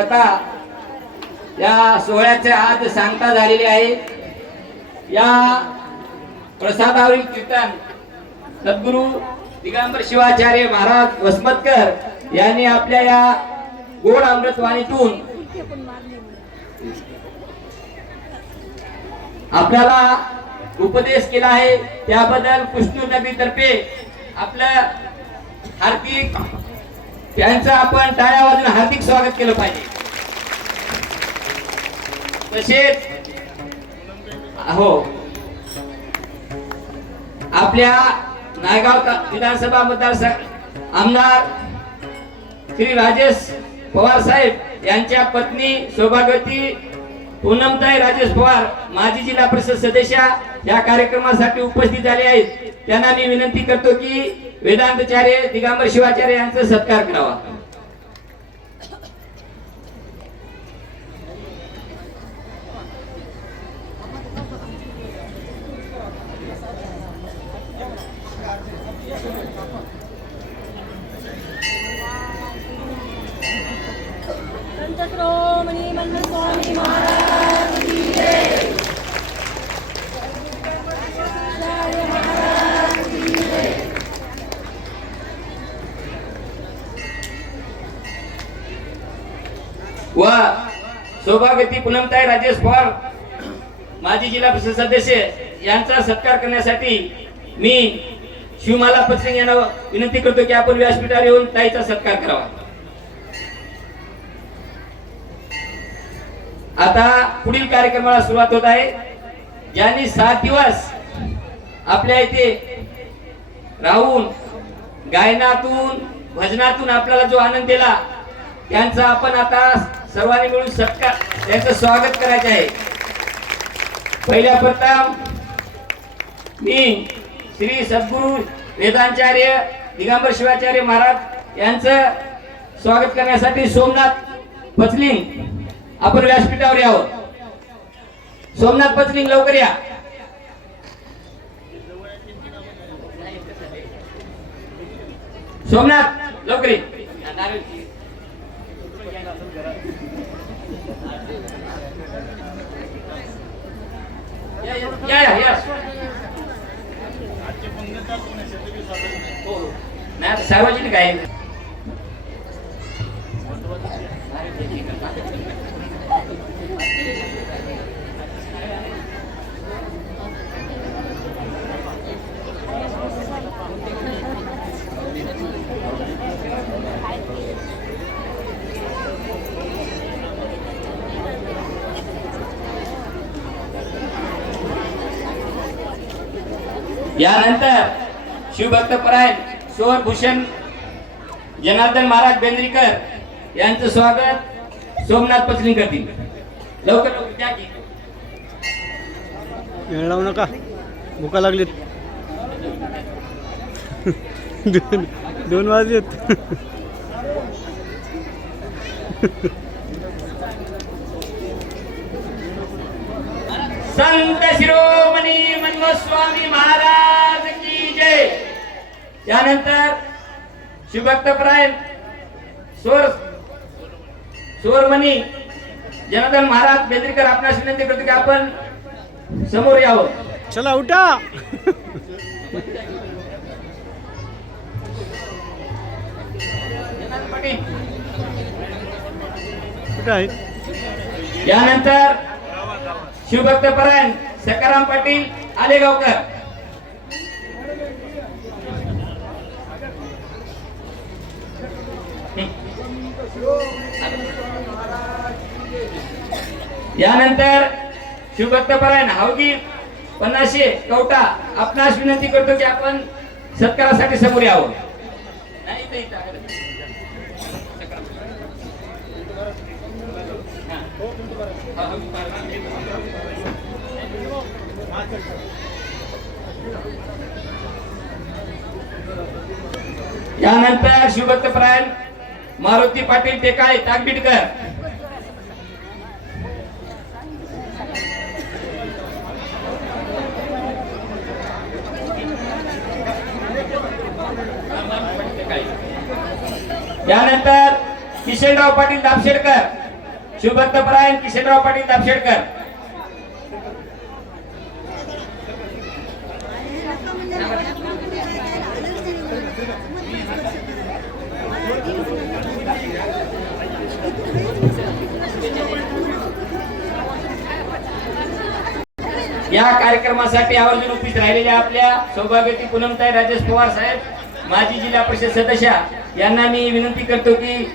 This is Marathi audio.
कथा या सोहळ्याचे आज सांगता झालेली आहे। या प्रसादावरील कीर्तन सद्गुरु दिगंबर शिवाचार्य महाराज वसमतकर यांनी आपल्या या गोड अमृतवाणीतून आपल्याला उपदेश केला आहे। त्याबद्दल कृष्ण नबी तर्फे आपलं हार्दिक त्यांचं आपण टाळ्या वाजवून हार्दिक स्वागत केलं पाहिजे। तसेच हो आपल्या नायगाव विधानसभा मतदारसंघ आमदार श्री राजेश पवार साहेब यांच्या पत्नी सौभाग्यवती पूनमताई राजेश पवार माजी जिल्हा परिषद सदस्य या कार्यक्रमासाठी उपस्थित झाले आहेत। त्यांना मी विनंती करतो की वेदांताचार्य दिगंबर शिवाचार्य यांचा सत्कार करावा। श्रोमणी मंगल स्वामी महाराज की जय। व सौभाग्यवती पूनमताई राजेश पवार माजी जिल्हा परिषद सदस्य यांचा सत्कार करण्यासाठी मी शिवमाला पत्रिंग यांना विनंती करतो की आपण व्यासपीठावर येऊन ताईचा सत्कार करावा। आता पुढील कार्यक्रमाला सुरुवात होत आहे। ज्यांनी 7 दिवस आपल्या इथे राहून गायनातून भजनातून आपल्याला जो आनंद दिला त्यांचा आपण आता सर्वांनी मिळून सत्कार त्यांचं स्वागत करायचे आहे। पहिल्या प्रथम मी श्री सद्गुरु वेदांचार्य दिगंबर शिवाचार्य महाराज यांचं स्वागत करण्यासाठी सोमनाथ पचलिंग आपण व्यासपीठावर यावं। सोमनाथ पचलिंग लवकर या। सोमनाथ लवकर ये। या नाही सार्वजनिक आहे। यानंतर शिवभक्तपरायण सोहर भूषण जनार्दन महाराज बेंद्रीकर यांचं स्वागत सोमनाथ पचलिंग करतील। लवकर लवकर द्या की वेळ लावू नका, भुका लागलीत। 2 वाजलेत। संत शिरोमणी मनमोहन स्वामी महाराज की जय। त्यानंतर शिवभक्तपरायण सोरमणी जनार्दन महाराज बेंद्रीकर आपणास विनंती करतो की आपण समोर यावं। चला उठा। कुठे आहेत? यानंतर शिवभक्तपरायण सकाराम पाटील आलेगावकर। यानंतर शिवभक्तपरायण हावगी पन्नाशे कवटा आपणास विनंती करतो की आपण सत्कारासाठी समोर यावं। यानंतर शिवभक्तपरायण मारुती पाटील टेकाळे ताकबीडकर। त्यानंतर किशनराव पाटील दापशेडकर। शिवभक्तपरायण किशनराव पाटील दापशेडकर. या कार्यक्रमासाठी आवर्जून उपस्थित राहिलेल्या आपल्या सौभाग्यवती पूनमताई राजेश पवार साहेब, माजी जिल्हा परिषद सदस्य यांना मी विनंती करतो की